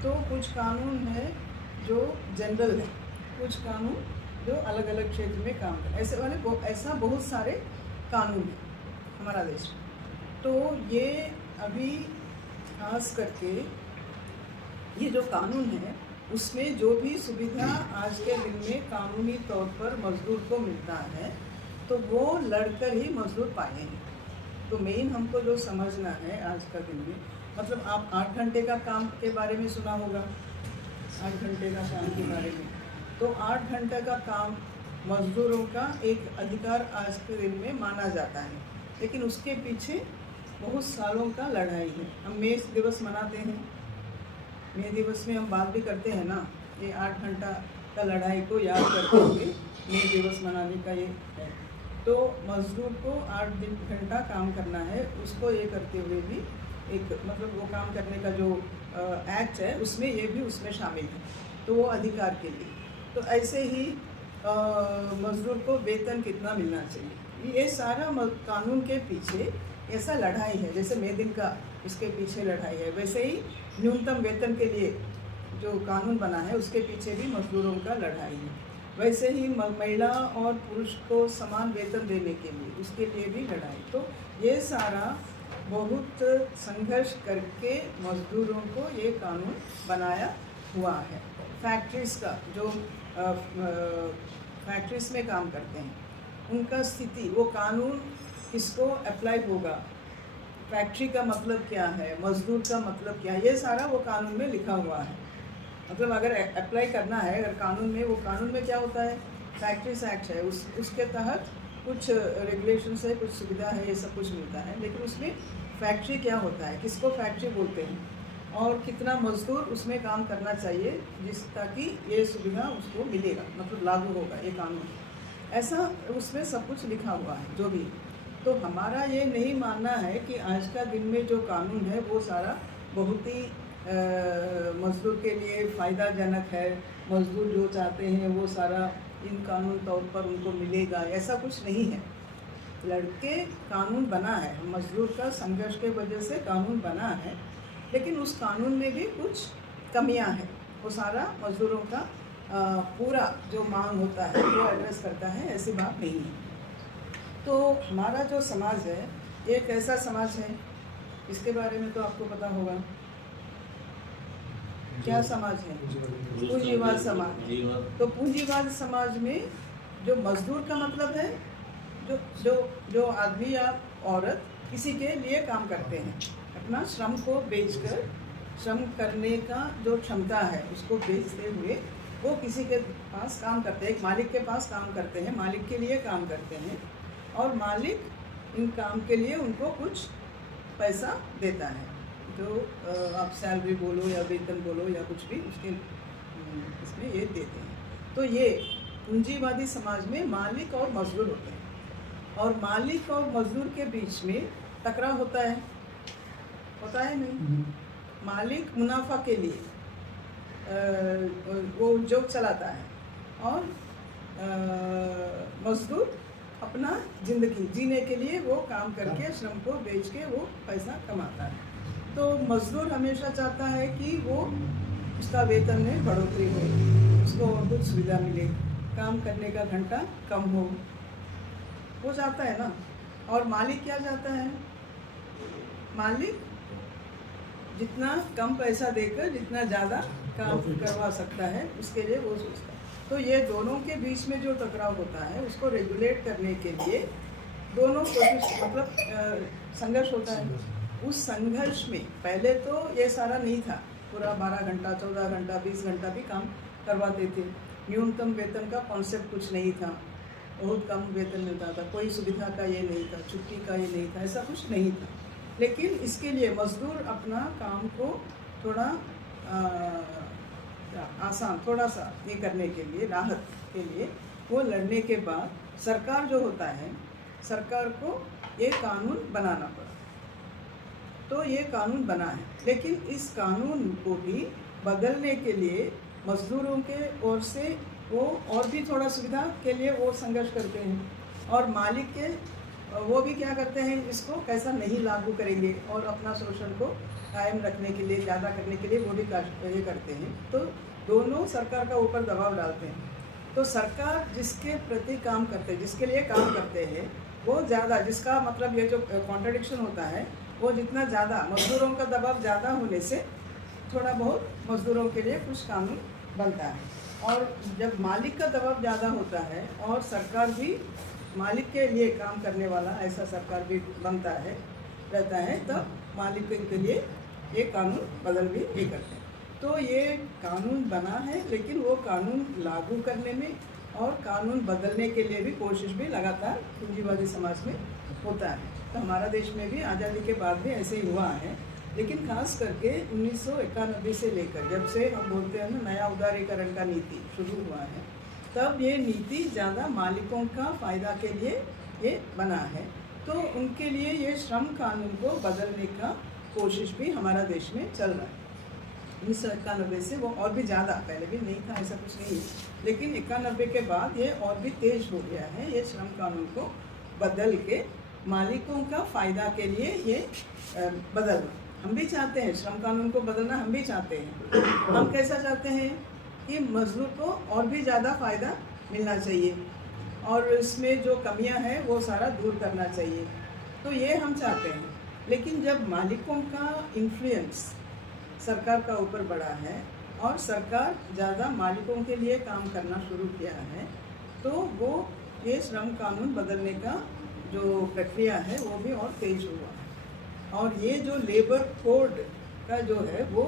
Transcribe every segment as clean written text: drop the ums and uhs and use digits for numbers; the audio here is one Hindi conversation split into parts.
तो कुछ कानून है जो जनरल है, कुछ कानून जो अलग अलग क्षेत्र में काम कर, ऐसे वाले ऐसा बहुत सारे कानून हैं हमारा देश में। तो ये अभी खास करके ये जो कानून है उसमें जो भी सुविधा आज के दिन में कानूनी तौर पर मजदूर को मिलता है तो वो लड़कर ही मजदूर पाएंगे। तो मेन हमको जो समझना है आज का दिन में, मतलब आप 8 घंटे का काम के बारे में सुना होगा, 8 घंटे का काम के बारे में। तो 8 घंटे का काम मजदूरों का एक अधिकार आज के दिन में माना जाता है, लेकिन उसके पीछे बहुत सालों का लड़ाई है। हम मे दिवस मनाते हैं, मे दिवस में हम बात भी करते हैं ना, ये 8 घंटा का लड़ाई को याद करते हुए मे दिवस मनाने का ये है। तो मजदूर को 8 घंटा काम करना है, उसको ये करते हुए भी एक मतलब वो काम करने का जो एक्ट है उसमें ये भी उसमें शामिल है, तो वो अधिकार के लिए। तो ऐसे ही मजदूर को वेतन कितना मिलना चाहिए, ये सारा कानून के पीछे ऐसा लड़ाई है। जैसे मे दिन का इसके पीछे लड़ाई है, वैसे ही न्यूनतम वेतन के लिए जो कानून बना है उसके पीछे भी मजदूरों का लड़ाई है। वैसे ही महिला और पुरुष को समान वेतन देने के लिए उसके लिए भी लड़ाई। तो ये सारा बहुत संघर्ष करके मजदूरों को ये कानून बनाया हुआ है। फैक्ट्रीज का जो फैक्ट्रीज में काम करते हैं उनका स्थिति, वो कानून किसको अप्लाई होगा, फैक्ट्री का मतलब क्या है, मजदूर का मतलब क्या है, ये सारा वो कानून में लिखा हुआ है। मतलब अगर अप्लाई करना है अगर कानून में, वो कानून में क्या होता है, फैक्ट्रीज एक्ट है, उसके तहत कुछ रेगुलेशंस है, कुछ सुविधा है, ये सब कुछ मिलता है। लेकिन उसमें फैक्ट्री क्या होता है, किसको फैक्ट्री बोलते हैं, और कितना मजदूर उसमें काम करना चाहिए जिस ताकि ये सुविधा उसको मिलेगा, मतलब लागू होगा ये कानून, ऐसा उसमें सब कुछ लिखा हुआ है जो भी। तो हमारा ये नहीं मानना है कि आज का दिन में जो कानून है वो सारा बहुत ही मजदूर के लिए फ़ायदाजनक है, मजदूर जो चाहते हैं वो सारा इन कानून तौर पर उनको मिलेगा, ऐसा कुछ नहीं है। लड़के कानून बना है, मजदूर का संघर्ष के वजह से कानून बना है, लेकिन उस कानून में भी कुछ कमियां हैं। वो सारा मजदूरों का पूरा जो मांग होता है वो एड्रेस करता है, ऐसी बात नहीं है। तो हमारा जो समाज है ये कैसा समाज है, इसके बारे में तो आपको पता होगा। क्या समाज है, पूंजीवाद समाज। तो पूंजीवाद समाज में जो मजदूर का मतलब है जो जो जो आदमी या औरत किसी के लिए काम करते हैं, अपना श्रम को बेचकर, श्रम करने का जो क्षमता है उसको बेचते हुए वो किसी के पास काम करते हैं, एक मालिक के पास काम करते हैं, मालिक के लिए काम करते हैं, और मालिक इन काम के लिए उनको कुछ पैसा देता है, जो आप सैलरी बोलो या वेतन बोलो या कुछ भी उसके इसमें ये देते हैं। तो ये पूंजीवादी समाज में मालिक और मजदूर होते हैं, और मालिक और मजदूर के बीच में टकराव होता है नहीं। मालिक मुनाफा के लिए वो उद्योग चलाता है, और मजदूर अपना ज़िंदगी जीने के लिए वो काम करके श्रम को बेच के वो पैसा कमाता है। तो मजदूर हमेशा चाहता है कि वो उसका वेतन में बढ़ोतरी हो, उसको और कुछ सुविधा मिले, काम करने का घंटा कम हो, वो चाहता है ना। और मालिक क्या चाहता है, मालिक जितना कम पैसा देकर जितना ज़्यादा काम करवा सकता है उसके लिए वो सोचता है। तो ये दोनों के बीच में जो टकराव होता है उसको रेगुलेट करने के लिए दोनों मतलब संघर्ष होता है। उस संघर्ष में पहले तो ये सारा नहीं था, पूरा 12 घंटा 14 घंटा 20 घंटा भी काम करवाते थे, न्यूनतम वेतन का कॉन्सेप्ट कुछ नहीं था, बहुत कम वेतन मिलता था, कोई सुविधा का ये नहीं था, छुट्टी का ये नहीं था, ऐसा कुछ नहीं था। लेकिन इसके लिए मजदूर अपना काम को थोड़ा आसान, थोड़ा सा ये करने के लिए, राहत के लिए वो लड़ने के बाद सरकार जो होता है, सरकार को ये कानून बनाना पड़ा। तो ये कानून बना है, लेकिन इस कानून को भी बदलने के लिए मजदूरों के ओर से वो और भी थोड़ा सुविधा के लिए वो संघर्ष करते हैं, और मालिक के वो भी क्या करते हैं, इसको कैसा नहीं लागू करेंगे और अपना शोषण को कायम रखने के लिए, ज़्यादा करने के लिए वो भी ये करते हैं। तो दोनों सरकार का ऊपर दबाव डालते हैं। तो सरकार जिसके प्रति काम करते हैं, जिसके लिए काम करते हैं, वो ज़्यादा, जिसका मतलब ये जो कॉन्ट्रडिक्शन होता है, वो जितना ज़्यादा, मजदूरों का दबाव ज़्यादा होने से थोड़ा बहुत मजदूरों के लिए कुछ कानून बनता है। और जब मालिक का दबाव ज़्यादा होता है और सरकार भी मालिक के लिए काम करने वाला ऐसा सरकार भी बनता है, रहता है, तब मालिक के लिए ये कानून बदल भी ये करते हैं। तो ये कानून बना है, लेकिन वो कानून लागू करने में और कानून बदलने के लिए भी कोशिश भी लगातार पूंजीवादी समाज में होता है। तो हमारा देश में भी आज़ादी के बाद भी ऐसे ही हुआ है, लेकिन खास करके 1991 से लेकर, जब से हम बोलते हैं ना नया उदारीकरण का नीति शुरू हुआ है, तब ये नीति ज़्यादा मालिकों का फ़ायदा के लिए ये बना है। तो उनके लिए ये श्रम कानून को बदलने का कोशिश भी हमारा देश में चल रहा है। 1991 से वो और भी ज़्यादा, पहले भी नहीं था, ऐसा कुछ नहीं, लेकिन 91 के बाद ये और भी तेज हो गया है। ये श्रम कानून को बदल के मालिकों का फ़ायदा के लिए ये बदलना हम भी चाहते हैं। श्रम कानून को बदलना हम भी चाहते हैं। हम कैसा चाहते हैं कि मजदूर को और भी ज़्यादा फ़ायदा मिलना चाहिए और इसमें जो कमियां हैं वो सारा दूर करना चाहिए। तो ये हम चाहते हैं। लेकिन जब मालिकों का इन्फ्लुएंस सरकार का ऊपर बढ़ा है और सरकार ज़्यादा मालिकों के लिए काम करना शुरू किया है, तो वो ये श्रम कानून बदलने का जो प्रक्रिया है वो भी और तेज हुआ। और ये जो लेबर कोड का जो है वो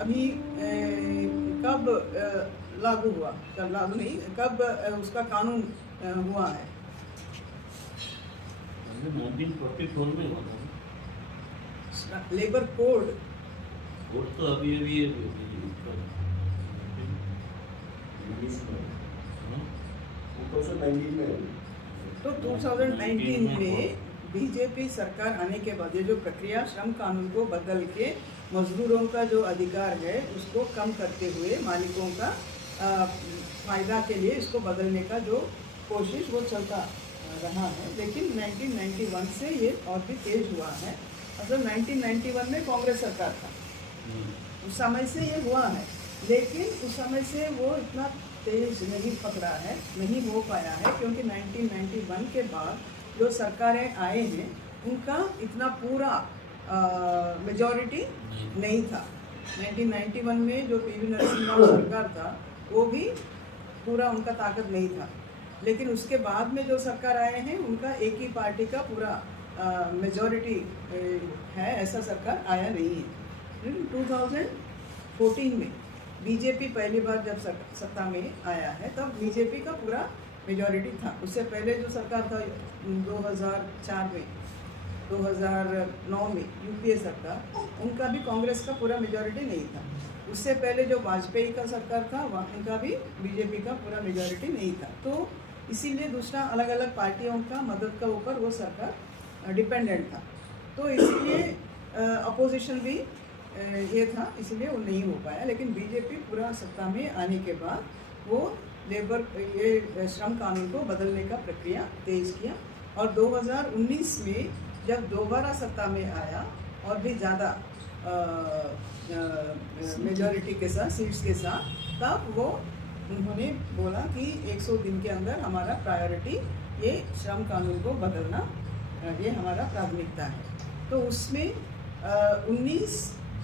अभी कब लागू हुआ, कब लागू नहीं, कब उसका कानून हुआ है? 1944 में हुआ था। लेबर कोड तो अभी 2019 में बीजेपी सरकार आने के बाद ये जो प्रक्रिया श्रम कानून को बदल के मजदूरों का जो अधिकार है उसको कम करते हुए मालिकों का फ़ायदा के लिए इसको बदलने का जो कोशिश वो चलता रहा है। लेकिन 1991 से ये और भी तेज हुआ है। मतलब 1991 में कांग्रेस सरकार था, उस समय से ये हुआ है, लेकिन उस समय से वो इतना तेज नहीं पकड़ा है, नहीं हो पाया है, क्योंकि 1991 के बाद जो सरकारें आए हैं उनका इतना पूरा मेजॉरिटी नहीं था। 1991 में जो पीवी नरसिम्हा सरकार था वो भी पूरा उनका ताकत नहीं था, लेकिन उसके बाद में जो सरकार आए हैं उनका एक ही पार्टी का पूरा मेजॉरिटी है, ऐसा सरकार आया नहीं है। 2014 में बीजेपी पहली बार जब सत्ता में आया है तब बीजेपी का पूरा मेजॉरिटी था। उससे पहले जो सरकार था 2004 में, 2009 में यूपीए सरकार, उनका भी कांग्रेस का पूरा मेजॉरिटी नहीं था। उससे पहले जो वाजपेयी का सरकार था उनका भी बीजेपी का पूरा मेजॉरिटी नहीं था। तो इसीलिए दूसरा अलग अलग पार्टियों का मदद का ऊपर वो सरकार डिपेंडेंट था। तो इसीलिए अपोजिशन भी ये था, इसलिए वो नहीं हो पाया। लेकिन बीजेपी पूरा सत्ता में आने के बाद वो लेबर ये श्रम कानून को बदलने का प्रक्रिया तेज किया और 2019 में जब दोबारा सत्ता में आया और भी ज़्यादा मेजॉरिटी के साथ, सीट्स के साथ, तब वो उन्होंने बोला कि 100 दिन के अंदर हमारा प्रायोरिटी ये श्रम कानून को बदलना, ये हमारा प्राथमिकता है। तो उसमें 19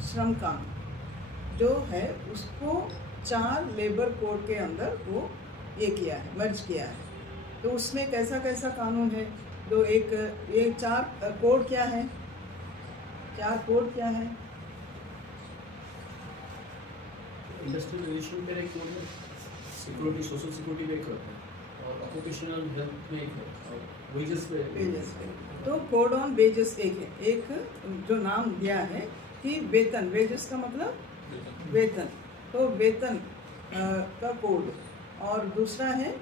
श्रम कानून जो है उसको 4 लेबर कोड के अंदर वो ये किया है, मर्ज किया है। तो उसमें कैसा कैसा कानून है, तो ये 4 कोड क्या है, 4 कोड क्या है? इंडस्ट्रियल रिलेशन में एक कोड है, सिक्योरिटी, सोशल सिक्योरिटी में एक है और ऑक्यूपेशनल हेल्थ में एक है और वेजेस पे। तो कोड ऑन वेजेस एक है, एक जो नाम दिया है कि वेतन, वेजेस का मतलब वेतन, तो वेतन का कोड। और दूसरा है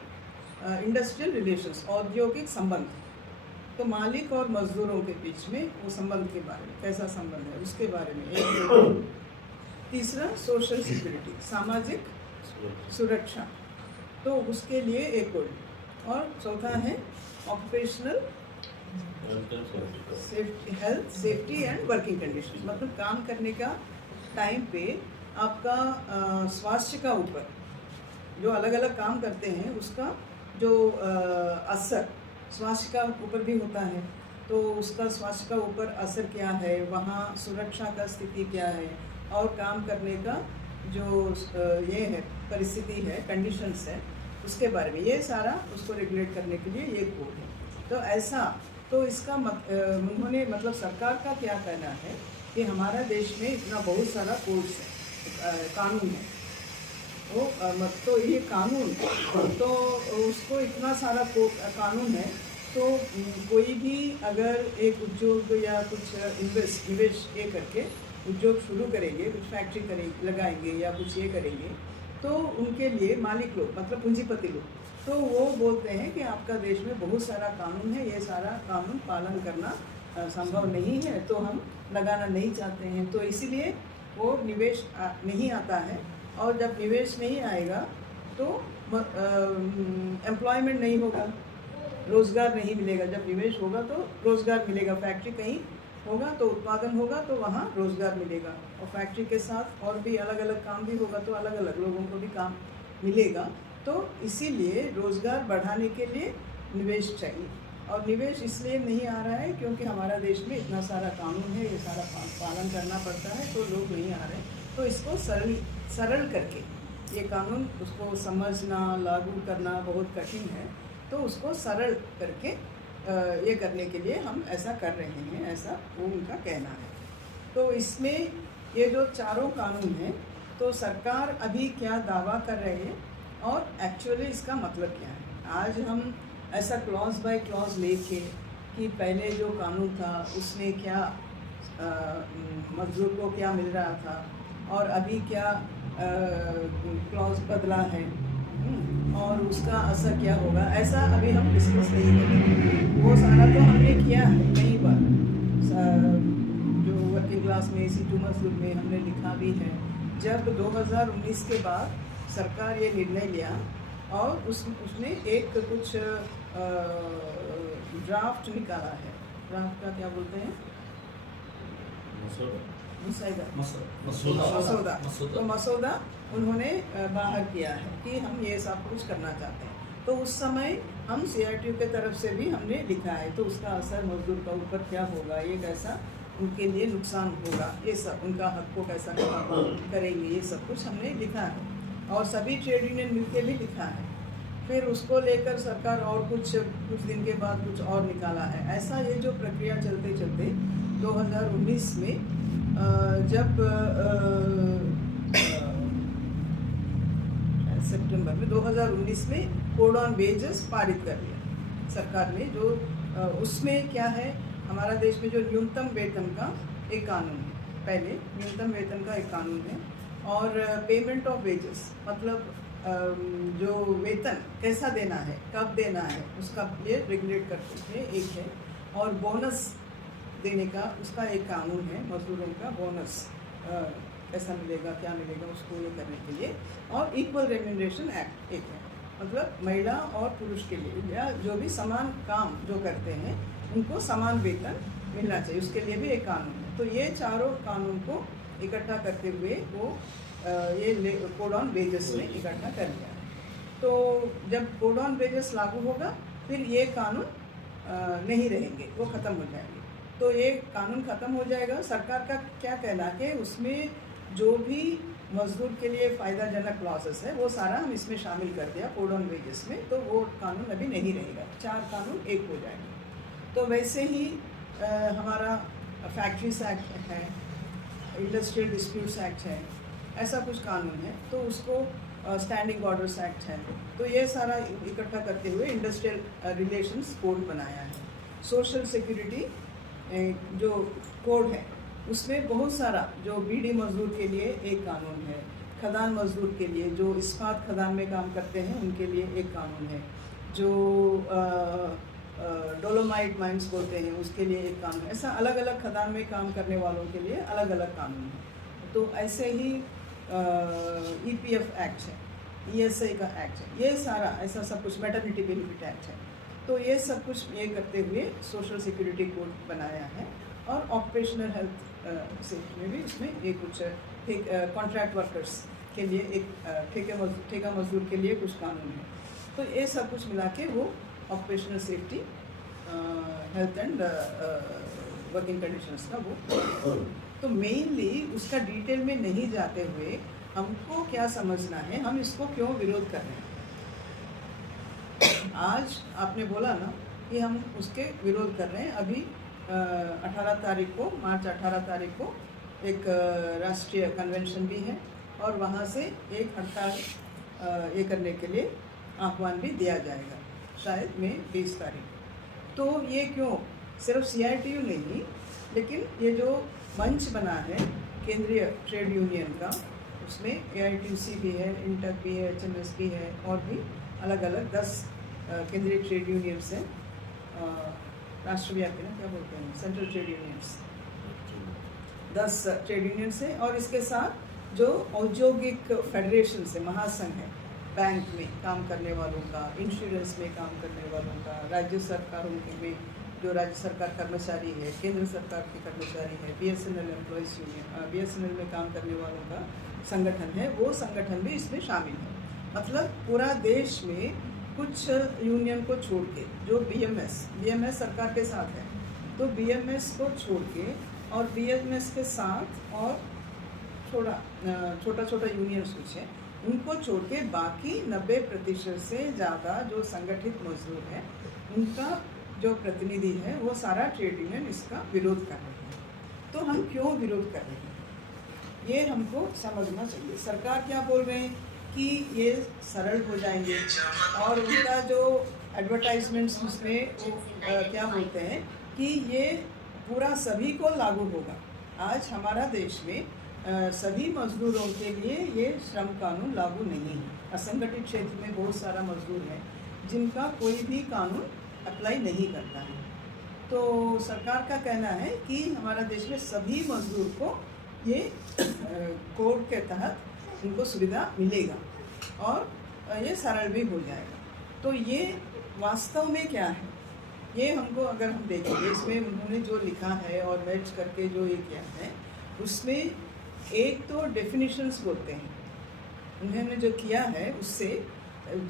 इंडस्ट्रियल रिलेशंस, औद्योगिक संबंध। तो मालिक और मजदूरों के बीच में वो संबंध के बारे में, कैसा संबंध है उसके बारे में एक। तीसरा सोशल सिक्योरिटी, सामाजिक सुरक्षा, तो उसके लिए एक कोड। और चौथा है occupational health safety and working condition, मतलब काम करने का टाइम पे आपका स्वास्थ्य का ऊपर जो अलग अलग काम करते हैं उसका जो असर स्वास्थ्य का ऊपर भी होता है, तो उसका स्वास्थ्य का ऊपर असर क्या है, वहाँ सुरक्षा का स्थिति क्या है, और काम करने का जो ये है परिस्थिति है, कंडीशंस है, उसके बारे में ये सारा उसको रेगुलेट करने के लिए ये कोड है। तो ऐसा तो इसका उन्होंने मतलब सरकार का क्या कहना है कि हमारा देश में इतना बहुत सारा कोड्स है, कानून है, वो तो ये कानून तो उसको इतना सारा कानून है, तो कोई भी अगर एक उद्योग या कुछ निवेश ये करके उद्योग शुरू करेंगे, कुछ फैक्ट्री करेंगे लगाएंगे या कुछ ये करेंगे, तो उनके लिए मालिक लोग मतलब पूंजीपति लोग तो वो बोलते हैं कि आपका देश में बहुत सारा कानून है, ये सारा कानून पालन करना संभव नहीं है, तो हम लगाना नहीं चाहते हैं, तो इसीलिए वो निवेश नहीं आता है, और जब निवेश नहीं आएगा तो एम्प्लॉयमेंट नहीं होगा, रोज़गार नहीं मिलेगा। जब निवेश होगा तो रोज़गार मिलेगा, फैक्ट्री कहीं होगा तो उत्पादन होगा तो वहाँ रोज़गार मिलेगा, और फैक्ट्री के साथ और भी अलग अलग काम भी होगा तो अलग अलग लोगों को भी काम मिलेगा। तो इसीलिए रोज़गार बढ़ाने के लिए निवेश चाहिए, और निवेश इसलिए नहीं आ रहा है क्योंकि हमारा देश में इतना सारा कानून है, ये सारा पालन करना पड़ता है, तो लोग नहीं आ रहे। तो इसको सरल करके ये कानून उसको समझना लागू करना बहुत कठिन है, तो उसको सरल करके ये करने के लिए हम ऐसा कर रहे हैं, ऐसा वो उनका कहना है। तो इसमें ये जो चारों कानून हैं, तो सरकार अभी क्या दावा कर रहे हैं और एक्चुअली इसका मतलब क्या है। आज हम ऐसा क्लॉज बाय क्लॉज लेके कि पहले जो कानून था उसमें क्या मजदूर को क्या मिल रहा था और अभी क्या क्लॉज बदला है और उसका असर क्या होगा, ऐसा अभी हम डिस्कस नहीं करेंगे। वो सारा तो हमने किया है कई बार, जो वर्किंग क्लास में C2 मजदूर में हमने लिखा भी है। जब 2019 के बाद सरकार ये निर्णय लिया और उसने एक कुछ ड्राफ्ट निकाला है, ड्राफ्ट का क्या बोलते हैं, मसौदा, तो मसौदा उन्होंने बाहर किया है कि हम ये सब कुछ करना चाहते हैं। तो उस समय हम CRTU के तरफ से भी हमने लिखा है, तो उसका असर मजदूर का ऊपर क्या होगा, ये कैसा उनके लिए नुकसान होगा, ये सब उनका हक को कैसा करेंगे, ये सब कुछ हमने लिखा है, और सभी ट्रेड यूनियन मिलकर भी लिखा है। फिर उसको लेकर सरकार और कुछ दिन के बाद कुछ और निकाला है। ऐसा ये जो प्रक्रिया चलते चलते 2019 में जब सितंबर में 2019 में कोड ऑन वेजेस पारित कर दिया सरकार ने। जो उसमें क्या है, हमारा देश में जो न्यूनतम वेतन का एक कानून है, पहले न्यूनतम वेतन का एक कानून है, और पेमेंट ऑफ वेजेस मतलब जो वेतन कैसा देना है, कब देना है, उसका ये रेगुलेट करते थे एक है, और बोनस देने का उसका एक कानून है, मजदूरों का बोनस कैसा मिलेगा, क्या मिलेगा, उसको ये करने के लिए, और इक्वल रेम्यूनरेशन एक्ट एक है, मतलब महिला और पुरुष के लिए या जो भी समान काम जो करते हैं उनको समान वेतन मिलना चाहिए, उसके लिए भी एक कानून है। तो ये चारों कानून को इकट्ठा करते हुए वो ये कोड ऑन वेजेस में इकट्ठा कर लिया। तो जब कोड ऑन वेजेस लागू होगा फिर ये कानून नहीं रहेंगे, वो ख़त्म हो जाएंगे। तो ये कानून ख़त्म हो जाएगा। सरकार का क्या कहना है कि उसमें जो भी मजदूर के लिए फ़ायदाजनक क्लॉजेस है वो सारा हम इसमें शामिल कर दिया कोड ऑन वेजेस में, तो वो कानून अभी नहीं रहेगा, चार कानून एक हो जाएंगे। तो वैसे ही हमारा फैक्ट्रीज एक्ट है, इंडस्ट्रियल डिस्प्यूट्स एक्ट है, ऐसा कुछ कानून है, तो उसको स्टैंडिंग ऑर्डर्स एक्ट है। तो ये सारा इकट्ठा करते हुए इंडस्ट्रियल रिलेशंस कोड बनाया है। सोशल सिक्योरिटी जो कोड है उसमें बहुत सारा, जो बीड़ी मजदूर के लिए एक कानून है, खदान मजदूर के लिए जो इस्पात खदान में काम करते हैं उनके लिए एक कानून है, जो डोलोमाइट माइंस बोलते हैं उसके लिए एक कानून है। ऐसा अलग अलग खदान में काम करने वालों के लिए अलग अलग कानून है। तो ऐसे ही EPF एक्ट है, ESI का एक्ट है, ये सारा ऐसा सब कुछ, मैटरनिटी बेनिफिट एक्ट है, तो ये सब कुछ ये करते हुए सोशल सिक्योरिटी कोड बनाया है, और ऑक्यूपेशनल हेल्थ सेफ्टी में भी इसमें ये कुछ कॉन्ट्रैक्ट वर्कर्स के लिए एक ठेका मजदूर के लिए कुछ कानून है। तो ये सब कुछ मिला के वो occupational safety, health and working conditions का वो। तो मेनली उसका डिटेल में नहीं जाते हुए हमको क्या समझना है, हम इसको क्यों विरोध कर रहे हैं। आज आपने बोला ना कि हम उसके विरोध कर रहे हैं। अभी 18 तारीख को, मार्च 18 तारीख को एक राष्ट्रीय कन्वेंशन भी है, और वहाँ से एक हड़ताल ये करने के लिए आह्वान भी दिया जाएगा, शायद मई 20 तारीख। तो ये क्यों, सिर्फ CITU नहीं, लेकिन ये जो मंच बना है केंद्रीय ट्रेड यूनियन का, उसमें AITUC भी है, इंटक भी है, HMS भी है, और भी अलग अलग 10 केंद्रीय ट्रेड यूनियंस हैं, राष्ट्रव्यापी ना क्या बोलते हैं, central trade unions, 10 trade unions हैं। और इसके साथ जो औद्योगिक फेडरेशन है, महासंघ है, बैंक में काम करने वालों का, इंश्योरेंस में काम करने वालों का, राज्य सरकारों के में जो राज्य सरकार कर्मचारी है, केंद्र सरकार के कर्मचारी है, BSNL एम्प्लॉयज़ यूनियन, BSNL में काम करने वालों का संगठन है, वो संगठन भी इसमें शामिल है। मतलब पूरा देश में कुछ यूनियन को छोड़ के, जो BMS सरकार के साथ है, तो BMS को छोड़ के और BMS के साथ और छोटा छोटा यूनियंस कुछ है, उनको छोड़ के बाकी 90% से ज़्यादा जो संगठित मजदूर हैं, उनका जो प्रतिनिधि है, वो सारा ट्रेड यूनियन इसका विरोध कर रहे हैं। तो हम क्यों विरोध कर रहे हैं, ये हमको समझना चाहिए। सरकार क्या बोल रहे हैं कि ये सरल हो जाएंगे, और उनका जो एडवर्टाइजमेंट्स उसमें वो क्या बोलते हैं कि ये पूरा सभी को लागू होगा। आज हमारा देश में सभी मजदूरों के लिए ये श्रम कानून लागू नहीं है। असंगठित क्षेत्र में बहुत सारा मजदूर है जिनका कोई भी कानून अप्लाई नहीं करता है। तो सरकार का कहना है कि हमारा देश में सभी मजदूर को ये कोड के तहत उनको सुविधा मिलेगा, और ये सरल भी हो जाएगा। तो ये वास्तव में क्या है, ये हमको अगर हम देखेंगे, इसमें उन्होंने जो लिखा है और मैच करके जो ये किया है, उसमें एक तो डेफिनेशंस बोलते हैं, उन्होंने जो किया है उससे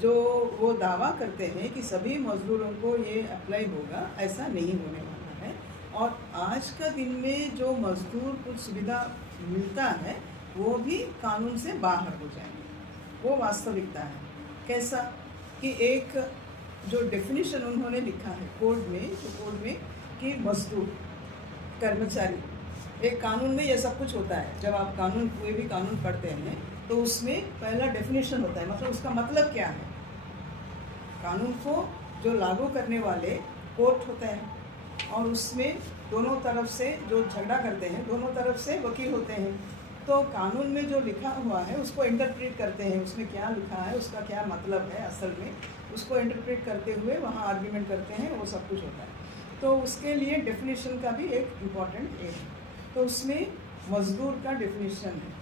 जो वो दावा करते हैं कि सभी मजदूरों को ये अप्लाई होगा, ऐसा नहीं होने वाला है। और आज का दिन में जो मजदूर कुछ सुविधा मिलता है, वो भी कानून से बाहर हो जाएंगे। वो वास्तविकता है। कैसा कि एक जो डेफिनेशन उन्होंने लिखा है कोड में कि मजदूर, कर्मचारी, एक कानून में ये सब कुछ होता है। जब आप कोई भी कानून पढ़ते हैं तो उसमें पहला डेफिनेशन होता है, मतलब उसका मतलब क्या है। कानून को जो लागू करने वाले कोर्ट होते हैं, और उसमें दोनों तरफ से जो झगड़ा करते हैं, दोनों तरफ से वकील होते हैं। तो कानून में जो लिखा हुआ है उसको इंटरप्रेट करते हैं, उसमें क्या लिखा है, उसका क्या मतलब है असल में, उसको इंटरप्रेट करते हुए वहाँ आर्ग्यूमेंट करते हैं, वो सब कुछ होता है। तो उसके लिए डेफिनेशन का भी एक इम्पॉर्टेंट है। तो उसमें मजदूर का डेफिनेशन है,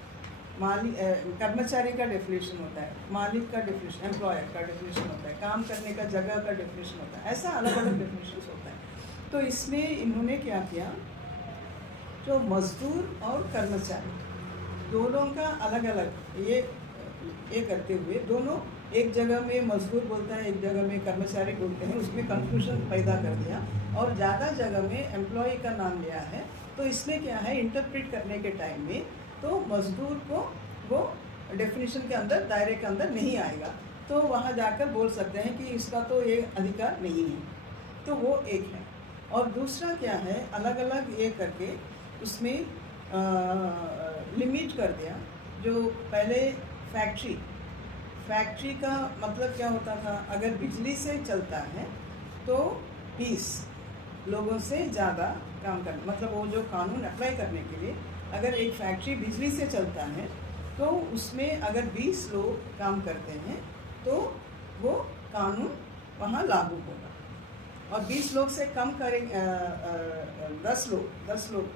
कर्मचारी का डेफिनेशन होता है, मालिक का डेफिनेशन, एम्प्लॉयर का डेफिनेशन होता है, काम करने का जगह का डेफिनेशन होता है, ऐसा अलग अलग डेफिनेशन होता है। तो इसमें इन्होंने क्या किया, जो मजदूर और कर्मचारी दोनों का अलग अलग ये करते हुए, दोनों एक जगह में मजदूर बोलता है, एक जगह में कर्मचारी बोलते हैं, उसमें कंफ्यूजन पैदा कर दिया, और ज़्यादा जगह में एम्प्लॉय का नाम लिया है। तो इसमें क्या है, इंटरप्रेट करने के टाइम में तो मजदूर को वो डेफिनेशन के अंदर, दायरे के अंदर नहीं आएगा, तो वहाँ जाकर बोल सकते हैं कि इसका तो ये अधिकार नहीं है। तो वो एक है। और दूसरा क्या है, अलग अलग ये करके उसमें लिमिट कर दिया। जो पहले फैक्ट्री का मतलब क्या होता था, अगर बिजली से चलता है तो 20 लोगों से ज़्यादा काम करना, मतलब वो जो कानून अप्लाई करने के लिए, अगर एक फैक्ट्री बिजली से चलता है तो उसमें अगर 20 लोग काम करते हैं तो वो कानून वहाँ लागू होगा। और 20 लोग से कम करेंगे, 10 लोग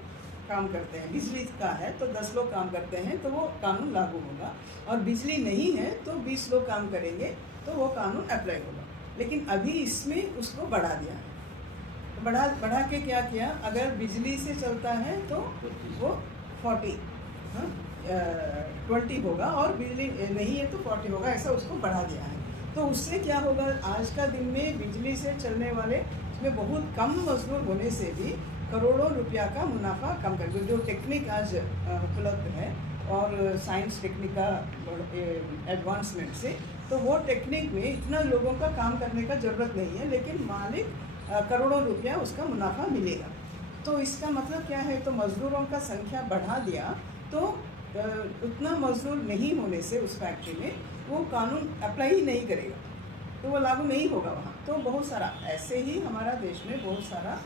काम करते हैं, बिजली का है तो 10 लोग काम करते हैं तो वो कानून लागू होगा। और बिजली नहीं है तो 20 लोग काम करेंगे तो वो कानून अप्लाई होगा। लेकिन अभी इसमें उसको बढ़ा दिया है। तो बढ़ा के क्या किया, अगर बिजली से चलता है तो वो 40 20 होगा, और बिजली नहीं है तो 40 होगा, ऐसा उसको बढ़ा दिया है। तो उससे क्या होगा, आज का दिन में बिजली से चलने वाले इसमें बहुत कम मजदूर होने से भी करोड़ों रुपया का मुनाफा कम कर, जो टेक्निक आज उपलब्ध है और साइंस टेक्निक का एडवांसमेंट से, तो वो टेक्निक में इतना लोगों का काम करने का ज़रूरत नहीं है, लेकिन मालिक करोड़ों रुपया उसका मुनाफा मिलेगा। तो इसका मतलब क्या है, तो मज़दूरों का संख्या बढ़ा दिया तो उतना मज़दूर नहीं होने से उस फैक्ट्री में वो कानून अप्लाई ही नहीं करेगा, तो वो लागू नहीं होगा वहाँ। तो बहुत सारा ऐसे ही हमारा देश में बहुत सारा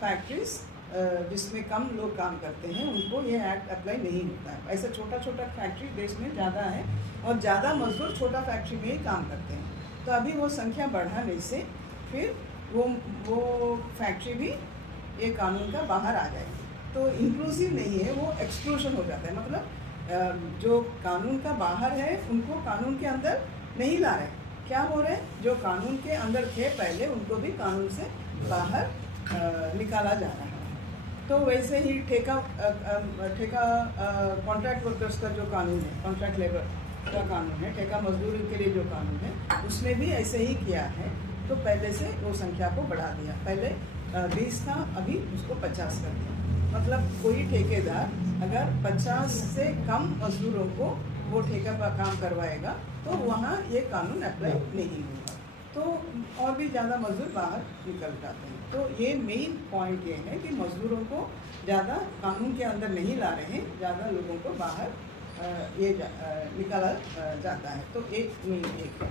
फैक्ट्रीज जिसमें कम लोग काम करते हैं उनको ये एक्ट अप्लाई नहीं होता है। ऐसा छोटा छोटा फैक्ट्री देश में ज़्यादा है और ज़्यादा मजदूर छोटा फैक्ट्री में ही काम करते हैं। तो अभी वो संख्या बढ़ाने से फिर वो फैक्ट्री भी ये कानून का बाहर आ जाएगी। तो इंक्लूसिव नहीं है, वो एक्सक्लूजन हो जाता है। मतलब जो कानून का बाहर है उनको कानून के अंदर नहीं ला रहे, क्या हो रहे हैं, जो कानून के अंदर थे पहले उनको भी कानून से बाहर निकाला जा रहा है। तो वैसे ही ठेका कॉन्ट्रैक्ट वर्कर्स का जो कानून है, कॉन्ट्रैक्ट लेबर का कानून है, ठेका मजदूरी के लिए जो कानून है, उसमें भी ऐसे ही किया है। तो पहले से वो संख्या को बढ़ा दिया, पहले 20 था, अभी उसको 50 कर दिया। मतलब कोई ठेकेदार अगर 50 से कम मजदूरों को वो ठेका पर काम करवाएगा तो वहाँ ये कानून अप्लाई नहीं होगा, तो और भी ज़्यादा मजदूर बाहर निकल जाते हैं। तो ये मेन पॉइंट ये है कि मजदूरों को ज़्यादा कानून के अंदर नहीं ला रहे हैं, ज़्यादा लोगों को बाहर निकाला जाता है। तो एक मेन एक है।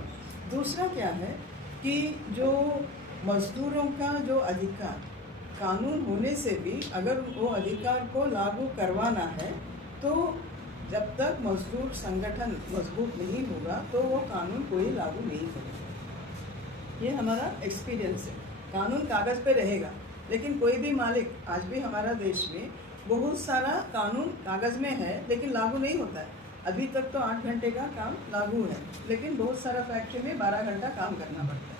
दूसरा क्या है कि जो मजदूरों का जो अधिकार कानून होने से भी अगर वो अधिकार को लागू करवाना है तो जब तक मजदूर संगठन मजबूत नहीं होगा तो वो कानून कोई लागू नहीं करेगा। ये हमारा एक्सपीरियंस है। कानून कागज़ पे रहेगा, लेकिन कोई भी मालिक, आज भी हमारा देश में बहुत सारा कानून कागज़ में है लेकिन लागू नहीं होता है। अभी तक तो 8 घंटे का काम लागू है, लेकिन बहुत सारा फैक्ट्री में 12 घंटा काम करना पड़ता है।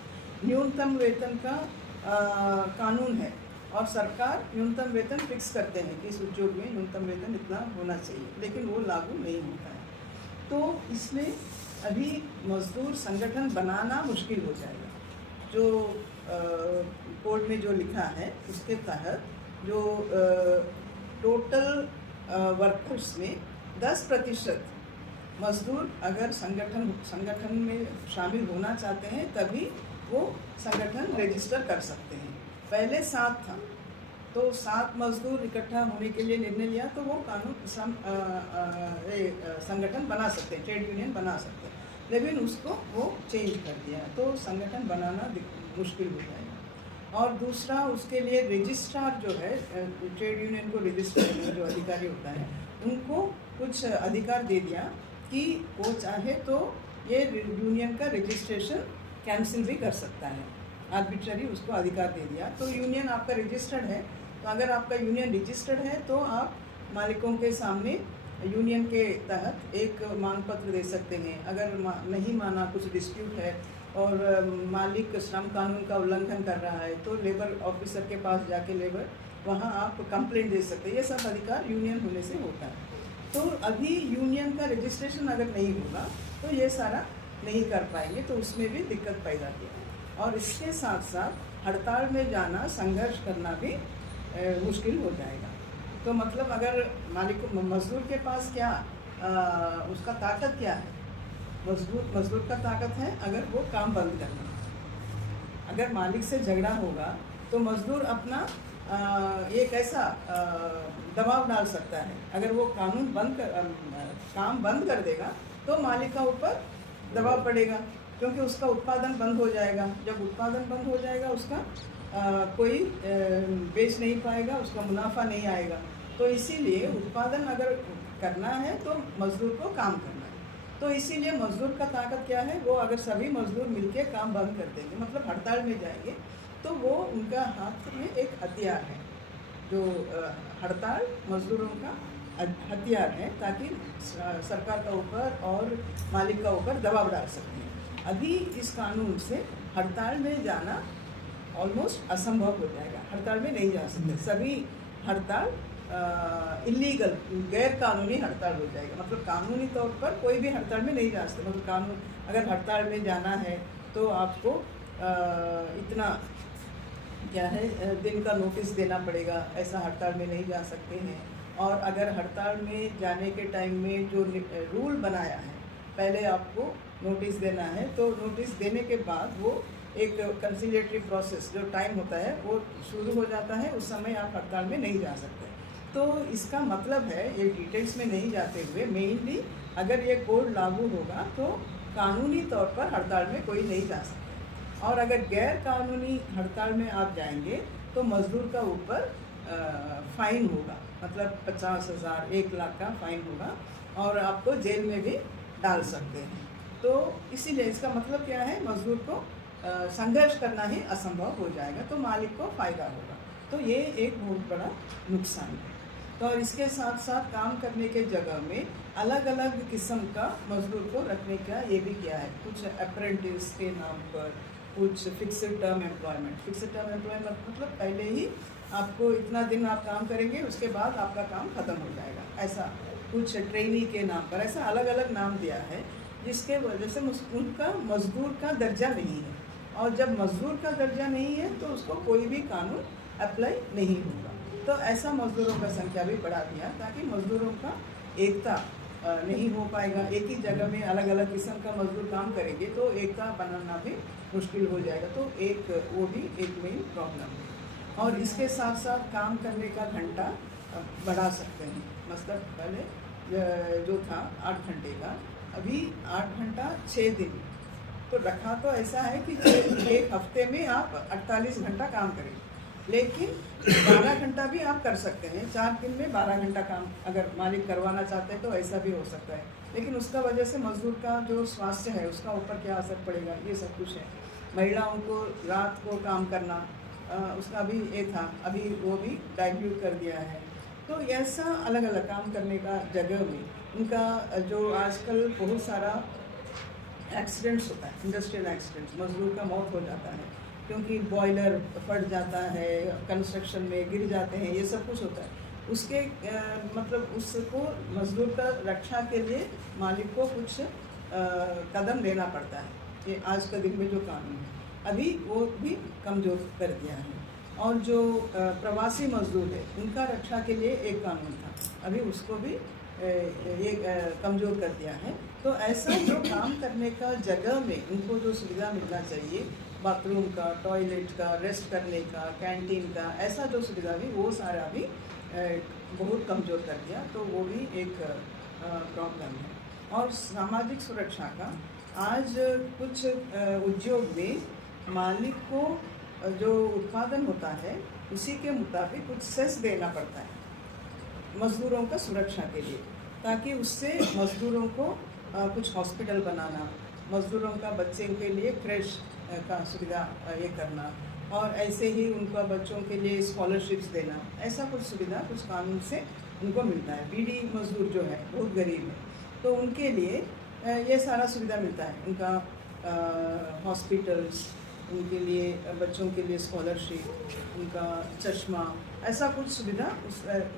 न्यूनतम वेतन का कानून है और सरकार न्यूनतम वेतन फिक्स करते हैं कि इस उद्योग में न्यूनतम वेतन इतना होना चाहिए, लेकिन वो लागू नहीं होता है। तो इसमें अभी मजदूर संगठन बनाना मुश्किल हो जाएगा। जो कोड में जो लिखा है उसके तहत जो टोटल वर्कर्स में 10% मजदूर अगर संगठन में शामिल होना चाहते हैं तभी वो संगठन रजिस्टर कर सकते हैं। पहले 7 था, तो 7 मजदूर इकट्ठा होने के लिए निर्णय लिया तो वो कानून संगठन बना सकते हैं, ट्रेड यूनियन बना सकते हैं, लेकिन उसको वो चेंज कर दिया तो संगठन बनाना मुश्किल हो जाएगा। और दूसरा उसके लिए रजिस्ट्रार जो है, ट्रेड यूनियन को रजिस्टर जो अधिकारी होता है उनको कुछ अधिकार दे दिया कि वो चाहे तो ये यूनियन का रजिस्ट्रेशन कैंसिल भी कर सकता है, आर्बिट्ररी उसको अधिकार दे दिया। तो यूनियन आपका रजिस्टर्ड है, तो अगर आपका यूनियन रजिस्टर्ड है तो आप मालिकों के सामने यूनियन के तहत एक मांग पत्र दे सकते हैं। अगर नहीं माना, कुछ डिस्प्यूट है और मालिक श्रम कानून का उल्लंघन कर रहा है तो लेबर ऑफिसर के पास जाके लेबर वहाँ आप कंप्लेंट दे सकते हैं। ये सब अधिकार यूनियन होने से होता है। तो अभी यूनियन का रजिस्ट्रेशन अगर नहीं होगा तो ये सारा नहीं कर पाएंगे, तो उसमें भी दिक्कत पैदा की। और इसके साथ साथ हड़ताल में जाना, संघर्ष करना भी मुश्किल हो जाएगा। तो मतलब अगर मजदूर के पास क्या उसका ताकत क्या है, मजदूर का ताकत है अगर वो काम बंद करना। अगर मालिक से झगड़ा होगा तो मजदूर अपना ये कैसा दबाव डाल सकता है। अगर वो काम बंद कर देगा तो मालिक का ऊपर दबाव पड़ेगा, क्योंकि उसका उत्पादन बंद हो जाएगा। जब उत्पादन बंद हो जाएगा उसका कोई बेच नहीं पाएगा, उसका मुनाफा नहीं आएगा। तो इसीलिए उत्पादन अगर करना है तो मजदूर को काम करना है। तो इसीलिए मजदूर का ताकत क्या है, वो अगर सभी मजदूर मिलके काम बंद कर देंगे, मतलब हड़ताल में जाएंगे, तो वो उनका हाथ में एक हथियार है। जो हड़ताल मजदूरों का हथियार है ताकि सरकार का ऊपर और मालिक का ऊपर दबाव डाल सकते हैं। अभी इस कानून से हड़ताल में जाना ऑलमोस्ट असंभव हो जाएगा। हड़ताल में नहीं जा सकते, सभी हड़ताल इलीगल, गैर कानूनी हड़ताल हो जाएगा। मतलब कानूनी तौर पर कोई भी हड़ताल में नहीं जा सकते। मतलब कानून, अगर हड़ताल में जाना है तो आपको इतना क्या है दिन का नोटिस देना पड़ेगा, ऐसा हड़ताल में नहीं जा सकते हैं। और अगर हड़ताल में जाने के टाइम में जो रूल बनाया है, पहले आपको नोटिस देना है, तो नोटिस देने के बाद वो एक कंसिलिएटरी प्रोसेस जो टाइम होता है वो शुरू हो जाता है, उस समय आप हड़ताल में नहीं जा सकते। तो इसका मतलब है, ये डिटेल्स में नहीं जाते हुए, मेनली अगर ये कोड लागू होगा तो कानूनी तौर पर हड़ताल में कोई नहीं जा सकता। और अगर गैर कानूनी हड़ताल में आप जाएंगे तो मज़दूर का ऊपर फ़ाइन होगा, मतलब 50,000 1 लाख का फ़ाइन होगा और आपको जेल में भी डाल सकते हैं। तो इसीलिए इसका मतलब क्या है, मज़दूर को संघर्ष करना ही असंभव हो जाएगा, तो मालिक को फ़ायदा होगा। तो ये एक बहुत बड़ा नुकसान है। तो और इसके साथ साथ काम करने के जगह में अलग अलग किस्म का मज़दूर को रखने का ये भी किया है। कुछ अप्रेंटिस के नाम पर, कुछ fixed term employment. Fixed term employment मतलब पहले ही आपको इतना दिन आप काम करेंगे, उसके बाद आपका काम ख़त्म हो जाएगा, ऐसा। कुछ ट्रेनी के नाम पर, ऐसा अलग अलग नाम दिया है, जिसके वजह से उनका मज़दूर का दर्जा नहीं है। और जब मज़दूर का दर्जा नहीं है तो उसको कोई भी कानून अप्लाई नहीं होगा। तो ऐसा मज़दूरों का संख्या भी बढ़ा दिया ताकि मज़दूरों का एकता नहीं हो पाएगा। एक ही जगह में अलग अलग किस्म का मज़दूर काम करेंगे तो एकता बनाना भी मुश्किल हो जाएगा। तो एक वो भी एक मेन प्रॉब्लम है। और इसके साथ साथ काम करने का घंटा बढ़ा सकते हैं। मतलब पहले जो था 8 घंटे का, अभी 8 घंटा 6 दिन। तो रखा तो ऐसा है कि एक हफ्ते में आप 48 घंटा काम करें, लेकिन 12 घंटा भी आप कर सकते हैं। 4 दिन में 12 घंटा काम अगर मालिक करवाना चाहते हैं तो ऐसा भी हो सकता है। लेकिन उसका वजह से मज़दूर का जो स्वास्थ्य है उसका ऊपर क्या असर पड़ेगा, ये सब कुछ है। महिलाओं को रात को काम करना, उसका भी ये था, अभी वो भी डाइल्यूट कर दिया है। तो ऐसा अलग अलग काम करने का जगह में उनका जो आजकल बहुत सारा एक्सीडेंट्स होता है, इंडस्ट्रियल एक्सीडेंट्स, मज़दूर का मौत हो जाता है क्योंकि बॉयलर फट जाता है, कंस्ट्रक्शन में गिर जाते हैं, ये सब कुछ होता है। उसके मतलब उसको मज़दूर का रक्षा के लिए मालिक को कुछ कदम लेना पड़ता है। ये आज का दिन में जो कानून है अभी वो भी कमज़ोर कर दिया है। और जो प्रवासी मज़दूर है उनका रक्षा के लिए एक कानून था, अभी उसको भी ये कमज़ोर कर दिया है। तो ऐसा जो काम करने का जगह में उनको जो सुविधा मिलना चाहिए, बाथरूम का, टॉयलेट का, रेस्ट करने का, कैंटीन का, ऐसा जो सुविधा भी वो सारा भी बहुत कमज़ोर कर दिया। तो वो भी एक प्रॉब्लम है। और सामाजिक सुरक्षा का आज कुछ उद्योग में मालिक को जो उत्पादन होता है उसी के मुताबिक कुछ सेस देना पड़ता है मज़दूरों का सुरक्षा के लिए, ताकि उससे मज़दूरों को कुछ हॉस्पिटल बनाना, मज़दूरों का बच्चे के लिए क्रेश का सुविधा ये करना, और ऐसे ही उनका बच्चों के लिए स्कॉलरशिप्स देना, ऐसा कुछ सुविधा कुछ कानून से उनको मिलता है। बीड़ी मज़दूर जो है बहुत गरीब है, तो उनके लिए ये सारा सुविधा मिलता है। उनका हॉस्पिटल्स, उनके लिए बच्चों के लिए स्कॉलरशिप, उनका चश्मा, ऐसा कुछ सुविधा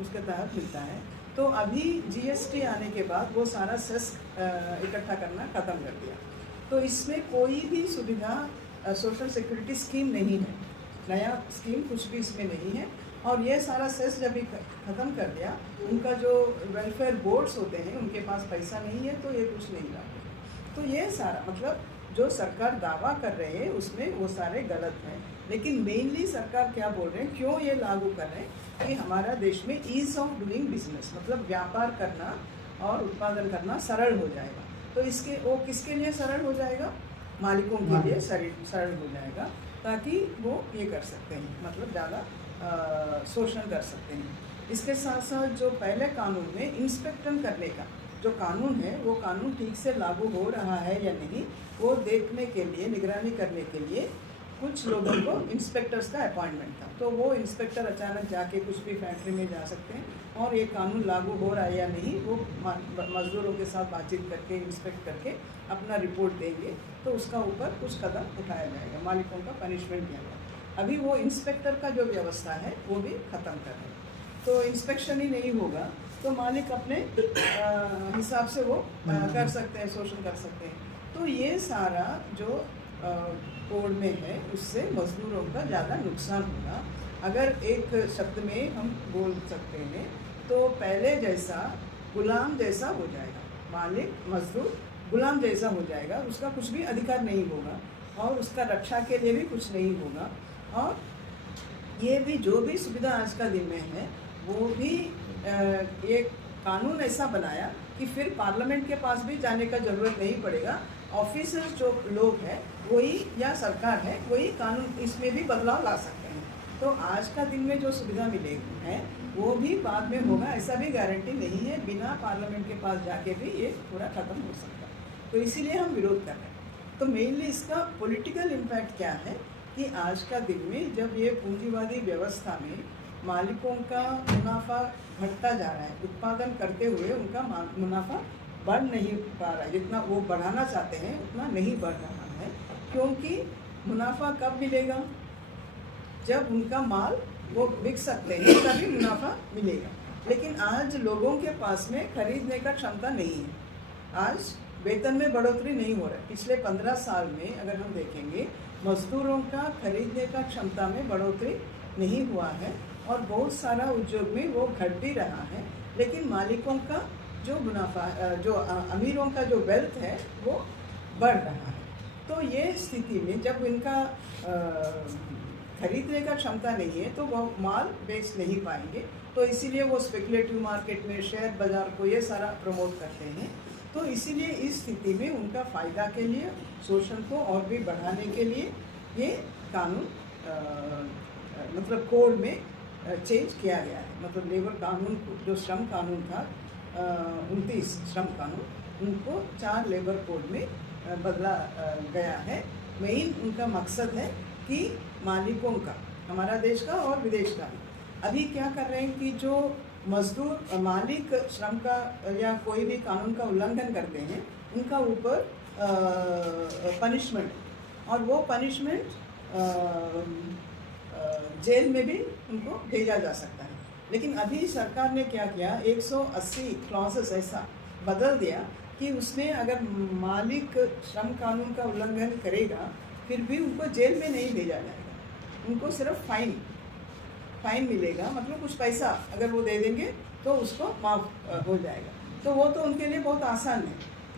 उसके तहत मिलता है। तो अभी जीएसटी आने के बाद वो सारा सेस इकट्ठा करना ख़त्म कर दिया। तो इसमें कोई भी सुविधा सोशल सिक्योरिटी स्कीम नहीं है, नया स्कीम कुछ भी इसमें नहीं है। और ये सारा सेस जब भी ख़त्म कर दिया, उनका जो वेलफेयर बोर्ड्स होते हैं उनके पास पैसा नहीं है, तो ये कुछ नहीं लाते। तो ये सारा मतलब जो सरकार दावा कर रहे हैं उसमें वो सारे गलत हैं। लेकिन मेनली सरकार क्या बोल रहे हैं, क्यों ये लागू कर रहे हैं कि हमारा देश में ईज़ ऑफ डूइंग बिजनेस, मतलब व्यापार करना और उत्पादन करना सरल हो जाएगा। तो इसके वो किसके लिए सरल हो जाएगा, मालिकों के लिए सरल हो जाएगा, ताकि वो ये कर सकते हैं, मतलब ज़्यादा शोषण कर सकते हैं। इसके साथ साथ जो पहले कानून में इंस्पेक्शन करने का जो कानून है वो कानून ठीक से लागू हो रहा है या नहीं, वो देखने के लिए, निगरानी करने के लिए कुछ लोगों को इंस्पेक्टर्स का अपॉइंटमेंट था, तो वो इंस्पेक्टर अचानक जाके कुछ भी फैक्ट्री में जा सकते हैं और ये कानून लागू हो रहा है या नहीं वो मज़दूरों के साथ बातचीत करके इंस्पेक्ट करके अपना रिपोर्ट देंगे, तो उसका ऊपर कुछ कदम उठाया जाएगा, मालिकों का पनिशमेंट दिया जाएगा। अभी वो इंस्पेक्टर का जो व्यवस्था है वो भी ख़त्म कर रहे हैं, तो इंस्पेक्शन ही नहीं होगा तो मालिक अपने हिसाब से वो कर सकते हैं, शोषण कर सकते हैं। तो ये सारा जो कोड में है उससे मजदूरों का ज़्यादा नुकसान होगा। अगर एक शब्द में हम बोल सकते हैं तो पहले जैसा गुलाम जैसा हो जाएगा, मालिक मजदूर गुलाम जैसा हो जाएगा, उसका कुछ भी अधिकार नहीं होगा और उसका रक्षा के लिए भी कुछ नहीं होगा। और ये भी जो भी सुविधा आज का दिन में है वो भी एक कानून ऐसा बनाया कि फिर पार्लियामेंट के पास भी जाने का ज़रूरत नहीं पड़ेगा, ऑफिसर जो लोग हैं वही या सरकार है वही कानून इसमें भी बदलाव ला सकते हैं। तो आज का दिन में जो सुविधा मिलेगी है वो भी बाद में होगा, ऐसा भी गारंटी नहीं है, बिना पार्लियामेंट के पास जाके भी ये पूरा ख़त्म हो सकता है। तो इसीलिए हम विरोध कर रहे हैं। तो मेनली इसका पॉलिटिकल इम्पैक्ट क्या है कि आज का दिन में जब ये पूंजीवादी व्यवस्था में मालिकों का मुनाफा घटता जा रहा है, उत्पादन करते हुए उनका मुनाफा बढ़ नहीं पा रहा है, जितना वो बढ़ाना चाहते हैं उतना नहीं बढ़ रहा है, क्योंकि मुनाफा कब मिलेगा जब उनका माल वो बिक सकते हैं तभी मुनाफा मिलेगा। लेकिन आज लोगों के पास में खरीदने का क्षमता नहीं है, आज वेतन में बढ़ोतरी नहीं हो रहा है। पिछले 15 साल में अगर हम देखेंगे मजदूरों का खरीदने का क्षमता में बढ़ोतरी नहीं हुआ है और बहुत सारा उद्योग में वो घट भी रहा है, लेकिन मालिकों का जो मुनाफा जो अमीरों का जो वेल्थ है वो बढ़ रहा है। तो ये स्थिति में जब इनका खरीदने का क्षमता नहीं है तो वो माल बेच नहीं पाएंगे, तो इसीलिए वो स्पेकुलेटिव मार्केट में शेयर बाज़ार को ये सारा प्रमोट करते हैं। तो इसीलिए इस स्थिति में उनका फ़ायदा के लिए शोषण को और भी बढ़ाने के लिए ये कानून मतलब कोड में चेंज किया गया है। मतलब लेबर कानून जो श्रम कानून था 29 श्रम कानून, उनको 4 लेबर कोड में बदला गया है। मेन उनका मकसद है कि मालिकों का, हमारा देश का और विदेश का, अभी क्या कर रहे हैं कि जो मजदूर मालिक श्रम का या कोई भी कानून का उल्लंघन करते हैं उनका ऊपर पनिशमेंट, और वो पनिशमेंट जेल में भी उनको भेजा जा सकता है। लेकिन अभी सरकार ने क्या किया, 180 क्लॉजेस ऐसा बदल दिया कि उसमें अगर मालिक श्रम कानून का उल्लंघन करेगा फिर भी उनको जेल में नहीं भेजा जाएगा, उनको सिर्फ फाइन मिलेगा, मतलब कुछ पैसा अगर वो दे देंगे तो उसको माफ़ हो जाएगा। तो वो तो उनके लिए बहुत आसान है,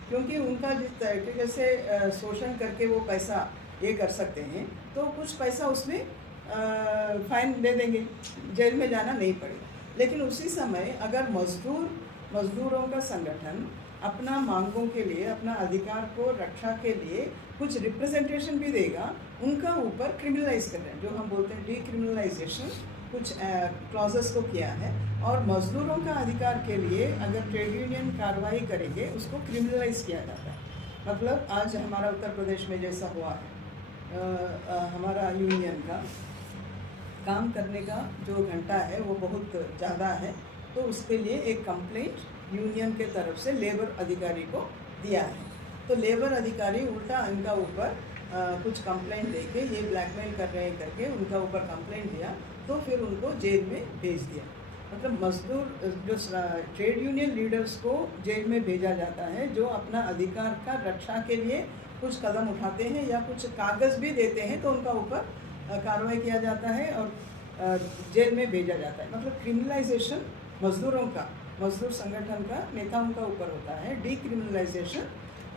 क्योंकि उनका जिस तरीके से शोषण करके वो पैसा ये कर सकते हैं तो कुछ पैसा उसमें फाइन दे देंगे, जेल में जाना नहीं पड़ेगा। लेकिन उसी समय अगर मजदूरों का संगठन अपना मांगों के लिए, अपना अधिकार को रक्षा के लिए कुछ रिप्रेजेंटेशन भी देगा, उनका ऊपर क्रिमिनलाइज कर रहे हैं, जो हम बोलते हैं डीक्रिमिनलाइजेशन, कुछ क्लॉजेस को किया है। और मजदूरों का अधिकार के लिए अगर ट्रेड यूनियन कार्रवाई करेंगे उसको क्रिमिनलाइज किया जाता है। मतलब आज हमारा उत्तर प्रदेश में जैसा हुआ है, हमारा यूनियन का काम करने का जो घंटा है वो बहुत ज़्यादा है, तो उसके लिए एक कंप्लेंट यूनियन के तरफ से लेबर अधिकारी को दिया है। तो लेबर अधिकारी उल्टा इनका ऊपर कुछ कंप्लेंट देके ये ब्लैकमेल कर रहे हैं करके उनका ऊपर कंप्लेंट दिया, तो फिर उनको जेल में भेज दिया। मतलब मजदूर जो ट्रेड यूनियन लीडर्स को जेल में भेजा जाता है जो अपना अधिकार का रक्षा के लिए कुछ कदम उठाते हैं या कुछ कागज़ भी देते हैं, तो उनका ऊपर कार्रवाई किया जाता है और जेल में भेजा जाता है। मतलब क्रिमिनलाइजेशन मजदूरों का, मजदूर संगठन का नेताओं का ऊपर होता है, डीक्रिमिनलाइजेशन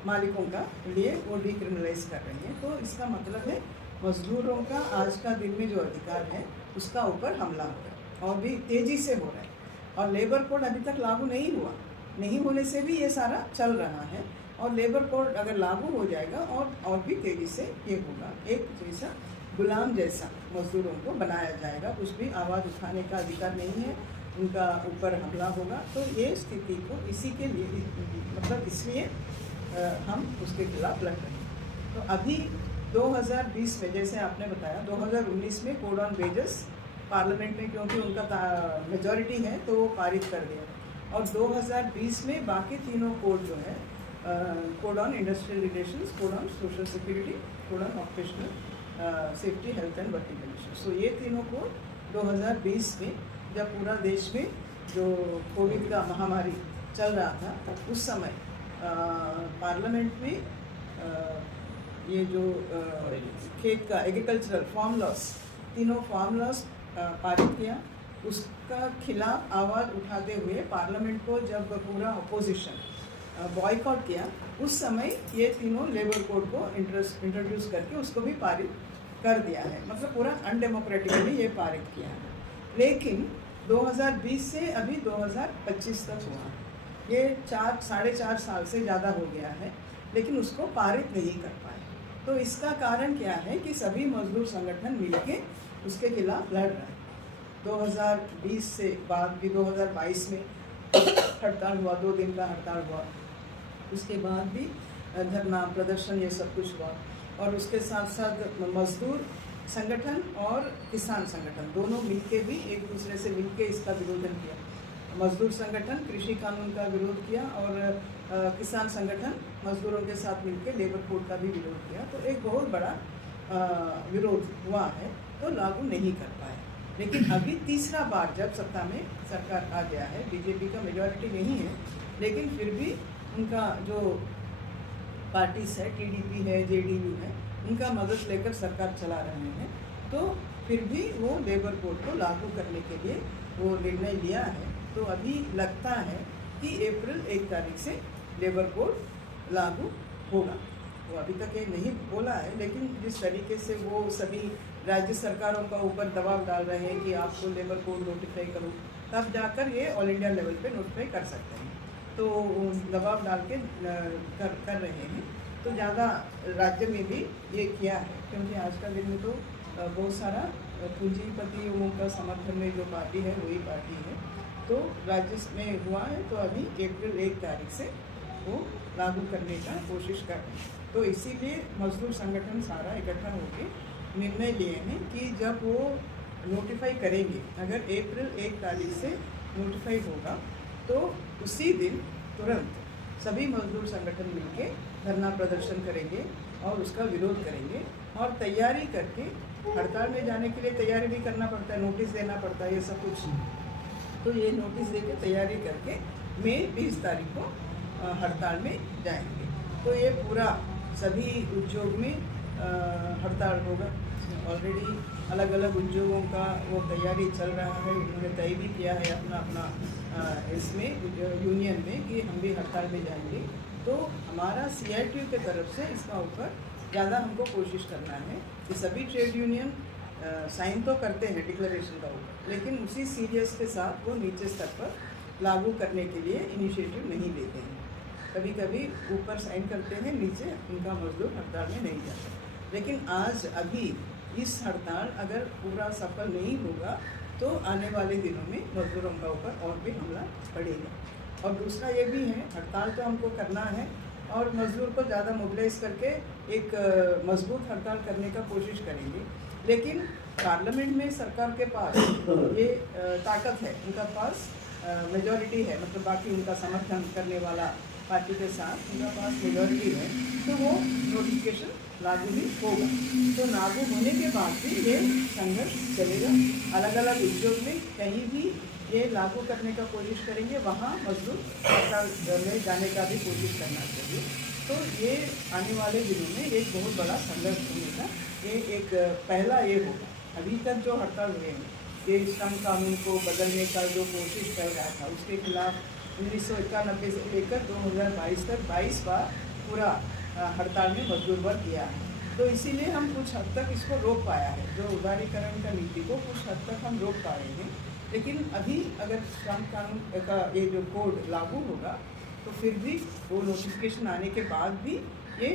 मालिकों का लिए वो डीक्रिमिनलाइज कर रहे हैं। तो इसका मतलब है मजदूरों का आज का दिन में जो अधिकार है उसका ऊपर हमला हो रहा है और भी तेज़ी से हो रहा है। और लेबर कोड अभी तक लागू नहीं हुआ, नहीं होने से भी ये सारा चल रहा है। और लेबर कोड अगर लागू हो जाएगा और भी तेज़ी से ये होगा, एक जैसा गुलाम जैसा मजदूरों को बनाया जाएगा, कुछ भी आवाज़ उठाने का अधिकार नहीं है, उनका ऊपर हमला होगा। तो ये स्थिति को इसी के लिए मतलब इसलिए हम उसके खिलाफ लड़ रहे हैं। तो अभी 2020 में, जैसे आपने बताया, 2019 में कोड ऑन वेजेस पार्लियामेंट में, क्योंकि उनका मेजॉरिटी है तो वो पारित कर दिया, और 2020 में बाकी तीनों कोड जो है, code on industrial relations, code on social security, code on occupational safety, health and working condition, so ये तीनों कोड 2020 में, जब पूरा देश में जो कोविड का महामारी चल रहा था, उस समय पार्लियामेंट में ये जो खेत का एग्रीकल्चरल फार्म लॉस, तीनों फार्म लॉस पारित किया। उसका खिलाफ आवाज़ उठाते हुए पार्लियामेंट को जब पूरा अपोजिशन बॉयकॉट किया, उस समय ये तीनों लेबर कोड को इंट्रोड्यूस करके उसको भी पारित कर दिया है, मतलब पूरा अनडेमोक्रेटिकली ये पारित किया है। लेकिन 2020 से अभी 2025 तक हुआ, ये 4-4.5 साल से ज़्यादा हो गया है, लेकिन उसको पारित नहीं कर पाए। तो इसका कारण क्या है कि सभी मजदूर संगठन मिलके उसके खिलाफ लड़ रहे हैं। 2020 से बाद भी 2022 में हड़ताल हुआ, 2 दिन का हड़ताल हुआ, उसके बाद भी धरना प्रदर्शन ये सब कुछ हुआ, और उसके साथ साथ मजदूर संगठन और किसान संगठन दोनों मिलके भी एक दूसरे से मिलके इसका विरोधन किया। मजदूर संगठन कृषि कानून का विरोध किया, और किसान संगठन मजदूरों के साथ मिलकर लेबर कोड का भी विरोध किया। तो एक बहुत बड़ा विरोध हुआ है, तो लागू नहीं कर पाए। लेकिन अभी तीसरा बार जब सत्ता में सरकार आ गया है, बीजेपी का मेजॉरिटी नहीं है, लेकिन फिर भी उनका जो पार्टीज है, टीडीपी है, जेडीयू है, उनका मदद लेकर सरकार चला रहे हैं, तो फिर भी वो लेबर कोड को लागू करने के लिए वो निर्णय लिया है। तो अभी लगता है कि अप्रैल 1 तारीख से लेबर कोड लागू होगा। वो अभी तक ये नहीं बोला है, लेकिन जिस तरीके से वो सभी राज्य सरकारों का ऊपर दबाव डाल रहे हैं कि आपको लेबर कोड नोटिफाई करो, तब जाकर ये ऑल इंडिया लेवल पे नोटिफाई कर सकते हैं। तो दबाव डाल के कर रहे हैं। तो ज़्यादा राज्य में भी ये किया है, क्योंकि आज का दिन में तो बहुत सारा पूंजीपतियों का समर्थन में जो पार्टी है वही पार्टी है। तो राज्य में हुआ है, तो अभी अप्रैल 1 तारीख से वो लागू करने का कोशिश कर रहे हैं। तो इसीलिए मजदूर संगठन सारा इकट्ठा होकर निर्णय लिए हैं कि जब वो नोटिफाई करेंगे, अगर अप्रैल 1 तारीख से नोटिफाई होगा, तो उसी दिन तुरंत सभी मजदूर संगठन मिलके धरना प्रदर्शन करेंगे और उसका विरोध करेंगे, और तैयारी करके हड़ताल में जाने के लिए तैयारी भी करना पड़ता है, नोटिस देना पड़ता है, ये सब कुछ। तो ये नोटिस देके तैयारी करके मई 20 तारीख को हड़ताल में जाएंगे। तो ये पूरा सभी उद्योग में हड़ताल होगा। ऑलरेडी अलग अलग उद्योगों का वो तैयारी चल रहा है, उन्होंने तय भी किया है अपना इसमें यूनियन में कि हम भी हड़ताल में जाएंगे। तो हमारा CITU के तरफ से इसका ऊपर ज़्यादा हमको कोशिश करना है कि सभी ट्रेड यूनियन साइन तो करते हैं डिक्लेरेशन का ऊपर, लेकिन उसी सीरियस के साथ वो नीचे स्तर पर लागू करने के लिए इनिशिएटिव नहीं लेते हैं। कभी कभी ऊपर साइन करते हैं, नीचे उनका मजदूर हड़ताल में नहीं जाता। लेकिन आज अभी इस हड़ताल अगर पूरा सफल नहीं होगा, तो आने वाले दिनों में मजदूरों का ऊपर और भी हमला पड़ेगा। और दूसरा ये भी है, हड़ताल तो हमको करना है, और मजदूर को ज़्यादा मोबिलाइज करके एक मजबूत हड़ताल करने का कोशिश करेंगे। लेकिन पार्लियामेंट में सरकार के पास ये ताकत है, उनका पास मेजॉरिटी है, मतलब बाकी उनका समर्थन करने वाला पार्टी के साथ उनका पास मेजॉरिटी है, तो वो नोटिफिकेशन लागू भी होगा। तो लागू होने के बाद भी ये संघर्ष चलेगा। अलग अलग उद्योग में कहीं भी ये लागू करने का कोशिश करेंगे, वहाँ मजदूर हड़ताल में जाने का भी कोशिश करना चाहिए। तो ये आने वाले दिनों में एक बहुत बड़ा संघर्ष होने का ये एक पहला ये होगा। अभी तक जो हड़ताल हुए हैं, ये श्रम कानून को बदलने का जो कोशिश कर रहा था, उसके खिलाफ 1991 से लेकर 2022 तक 22 बार पूरा हड़ताल में मजदूर वर्ग किया है। तो इसीलिए हम कुछ हद तक इसको रोक पाया है, जो उदारीकरण का नीति को कुछ हद तक हम रोक पाए हैं। लेकिन अभी अगर श्रम कानून का ये जो कोड लागू होगा, तो फिर भी वो नोटिफिकेशन आने के बाद भी ये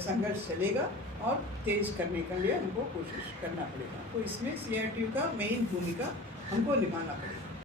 संघर्ष चलेगा और तेज करने के लिए हमको कोशिश करना पड़ेगा। तो इसमें CITU का मेन भूमिका हमको निभाना पड़ेगा।